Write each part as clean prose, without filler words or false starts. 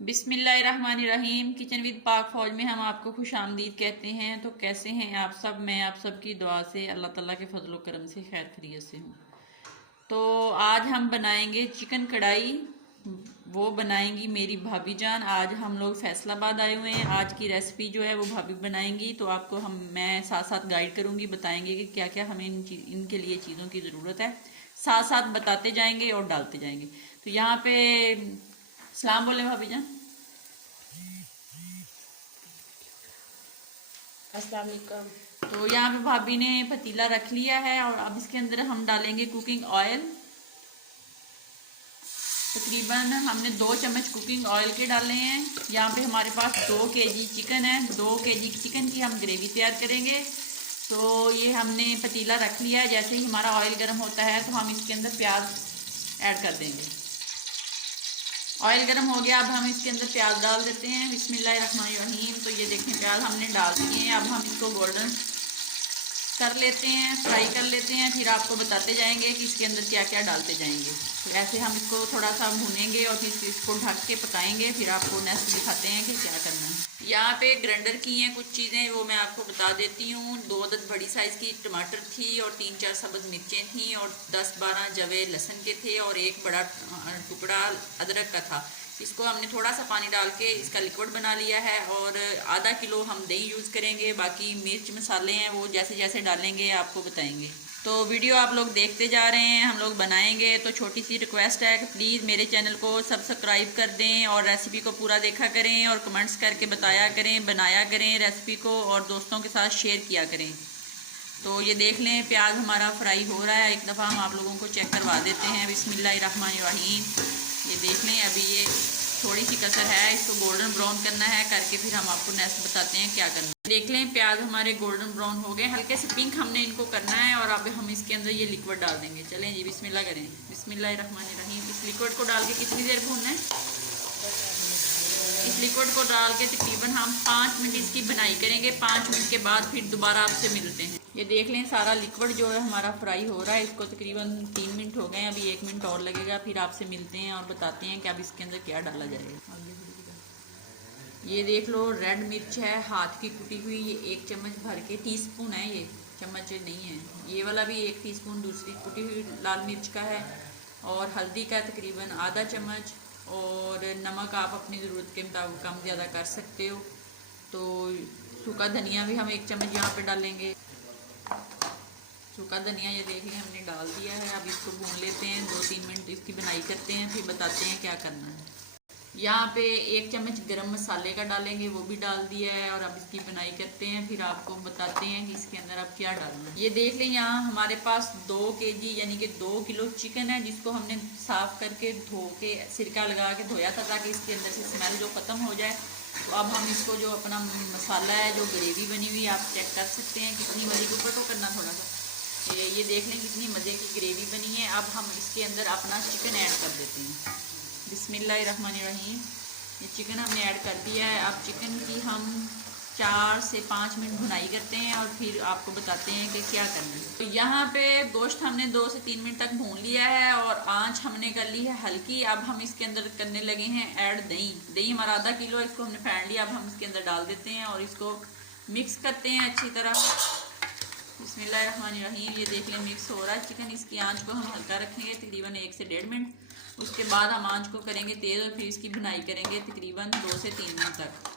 बिस्मिल्लाहिर्रहमानिर्रहीम। Kitchen with पाक फौज में हम आपको खुश आमदीद कहते हैं। तो कैसे हैं आप सब? मैं आप सब की दुआ से अल्लाह ताला के फजल व करम से खैर खैरियत से हूँ। तो आज हम बनाएंगे चिकन कढ़ाई। वो बनाएंगी मेरी भाभी जान। आज हम लोग फैसलाबाद आए हुए हैं। आज की रेसिपी जो है वो भाभी बनाएंगी, तो आपको मैं साथ साथ गाइड करूँगी, बताएंगे कि क्या क्या हमें इनके लिए चीज़ों की ज़रूरत है, साथ साथ बताते जाएंगे और डालते जाएंगे। तो यहाँ पे सलाम बोले भाभी जान। अस्सलाम वालेकुम। तो यहाँ पे भाभी ने पतीला रख लिया है और अब इसके अंदर हम डालेंगे कुकिंग ऑयल। तकरीबन हमने 2 चम्मच कुकिंग ऑयल के डाले हैं। यहाँ पे हमारे पास 2 केजी चिकन है। 2 केजी चिकन की हम ग्रेवी तैयार करेंगे। तो ये हमने पतीला रख लिया है। जैसे ही हमारा ऑयल गर्म होता है तो हम इसके अंदर प्याज ऐड कर देंगे। ऑयल गर्म हो गया, अब हम इसके अंदर प्याज डाल देते हैं। बिस्मिल्लाहिर्रहमानिर्रहीम। तो ये देखें प्याज हमने डाल दिए हैं। अब हम इसको गोल्डन कर लेते हैं, फ्राई कर लेते हैं, फिर आपको बताते जाएंगे कि इसके अंदर क्या क्या डालते जाएंगे। तो ऐसे हम इसको थोड़ा सा भूनेंगे और फिर इसको ढक के पकाएंगे। फिर आपको नेक्स्ट दिखाते हैं कि क्या करना है। यहाँ पे ग्राइंडर की हैं कुछ चीज़ें, वो मैं आपको बता देती हूँ। 2 अदद बड़ी साइज़ की टमाटर थी और 3-4 सब्ज़ मिर्चें थी और 10-12 जवे लहसुन के थे और एक बड़ा टुकड़ा अदरक का था। इसको हमने थोड़ा सा पानी डाल के इसका लिक्विड बना लिया है और आधा किलो हम दही यूज़ करेंगे। बाकी मिर्च मसाले हैं वो जैसे जैसे डालेंगे आपको बताएंगे। तो वीडियो आप लोग देखते जा रहे हैं, हम लोग बनाएंगे। तो छोटी सी रिक्वेस्ट है कि प्लीज़ मेरे चैनल को सब्सक्राइब कर दें और रेसिपी को पूरा देखा करें और कमेंट्स करके बताया करें, बनाया करें रेसिपी को और दोस्तों के साथ शेयर किया करें। तो ये देख लें प्याज हमारा फ्राई हो रहा है। एक दफ़ा हम आप लोगों को चेक करवा देते हैं। बिस्मिल्लाहिर्रहमानिर्रहीम। ये देख लें अभी ये थोड़ी सी कसर है, इसको गोल्डन ब्राउन करना है। करके फिर हम आपको नेक्स्ट बताते हैं क्या करना है। देख लें प्याज हमारे गोल्डन ब्राउन हो गए, हल्के से पिंक हमने इनको करना है और अब हम इसके अंदर ये लिक्विड डाल देंगे। चलें जी बिस्मिल्लाह करें। बिस्मिल्लाहिर्रहमानिर्रहीम। इस लिक्विड को डाल के कितनी देर भूनना है? इस लिक्विड को डाल के तकरीबन हम 5 मिनट इसकी बनाई करेंगे। 5 मिनट के बाद फिर दोबारा आपसे मिलते हैं। ये देख लें सारा लिक्विड जो है हमारा फ्राई हो रहा है। इसको तकरीबन 3 मिनट हो गए, अभी 1 मिनट और लगेगा। फिर आपसे मिलते हैं और बताते हैं कि अब इसके अंदर क्या डाला जाएगा। ये देख लो रेड मिर्च है हाथ की कुटी हुई, ये 1 चम्मच भर के, टीस्पून है ये, चम्मच नहीं है। ये वाला भी 1 टीस्पून दूसरी कुटी हुई लाल मिर्च का है। और हल्दी का तकरीबन आधा चम्मच। और नमक आप अपनी ज़रूरत के मुताबिक कम ज़्यादा कर सकते हो। तो सूखा धनिया भी हम 1 चम्मच यहाँ पे डालेंगे। सूखा धनिया ये देख लें हमने डाल दिया है। अब इसको भून लेते हैं, 2-3 मिनट इसकी बनाई करते हैं, फिर बताते हैं क्या करना है। यहाँ पे 1 चम्मच गरम मसाले का डालेंगे, वो भी डाल दिया है। और अब इसकी बनाई करते हैं, फिर आपको बताते हैं कि इसके अंदर अब क्या डालना है। ये देख लें यहाँ हमारे पास 2 केजी यानी कि 2 किलो चिकन है, जिसको हमने साफ़ करके धो के सिरका लगा के धोया था ताकि इसके अंदर से स्मेल जो ख़त्म हो जाए। तो अब हम इसको जो अपना मसाला है, जो ग्रेवी बनी हुई, आप चेक कर सकते हैं कितनी बड़ी, ऊपर तो करना थोड़ा सा। ये देख लें कितनी मज़े की ग्रेवी बनी है। अब हम इसके अंदर अपना चिकन ऐड कर देते हैं। बिस्मिल्लाहिर्रहमानिर्रहीम। ये चिकन हमने ऐड कर दिया है। अब चिकन की हम 4 से 5 मिनट भुनाई करते हैं और फिर आपको बताते हैं कि क्या करना है। तो यहाँ पे गोश्त हमने 2 से 3 मिनट तक भून लिया है और आंच हमने कर ली है हल्की। अब हम इसके अंदर करने लगे हैं ऐड दही। दही हमारा आधा किलो है, इसको हमने फेंट लिया। अब हम इसके अंदर डाल देते हैं और इसको मिक्स करते हैं अच्छी तरह। बिस्मिल्लाहिर्रहमानिर्रहीम। ये देख लें मिक्स हो रहा है चिकन। इसकी आंच को हम हल्का रखेंगे तकरीबन 1 से 1.5 मिनट। उसके बाद हम आंच को करेंगे तेज़ और फिर इसकी बुनाई करेंगे तकरीबन 2 से 3 मिनट तक।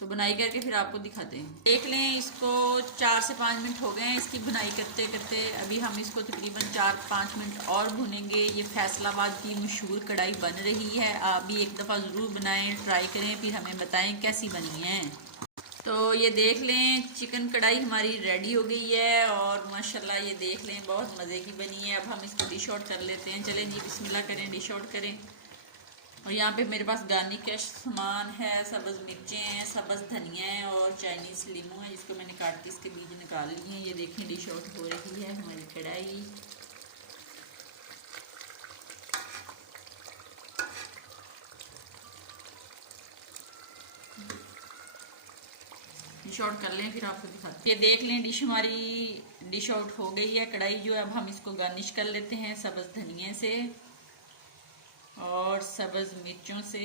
तो बुनाई करके फिर आपको दिखाते हैं। देख लें इसको 4 से 5 मिनट हो गए हैं इसकी बुनाई करते करते। अभी हम इसको तकरीबन 4-5 मिनट और भुनेंगे। ये फैसलाबाद की मशहूर कढ़ाई बन रही है, आप भी एक दफ़ा ज़रूर बनाएं, ट्राई करें, फिर हमें बताएं कैसी बनी है। तो ये देख लें चिकन कढ़ाई हमारी रेडी हो गई है और माशाल्लाह ये देख लें बहुत मज़े की बनी है। अब हम इसको डिश आउट कर लेते हैं। चलें जी बिस्मिल्लाह करें, डिश आउट करें। और यहाँ पे मेरे पास गार्निश का सामान है, सब्ज़ मिर्चें हैं, सब्ज़ धनिया है और चाइनीज़ लीमू है, जिसको मैंने काट के इसके बीज निकाल लिए हैं। ये देखें डिश आउट हो रही है हमारी कढ़ाई। डिश आउट कर लें फिर आपको दिखाते हैं। ये देख लें डिश हमारी डिश आउट हो गई है कढ़ाई जो है। अब हम इसको गार्निश कर लेते हैं सब्ज़ धनिया से और सब्ज़ मिर्चों से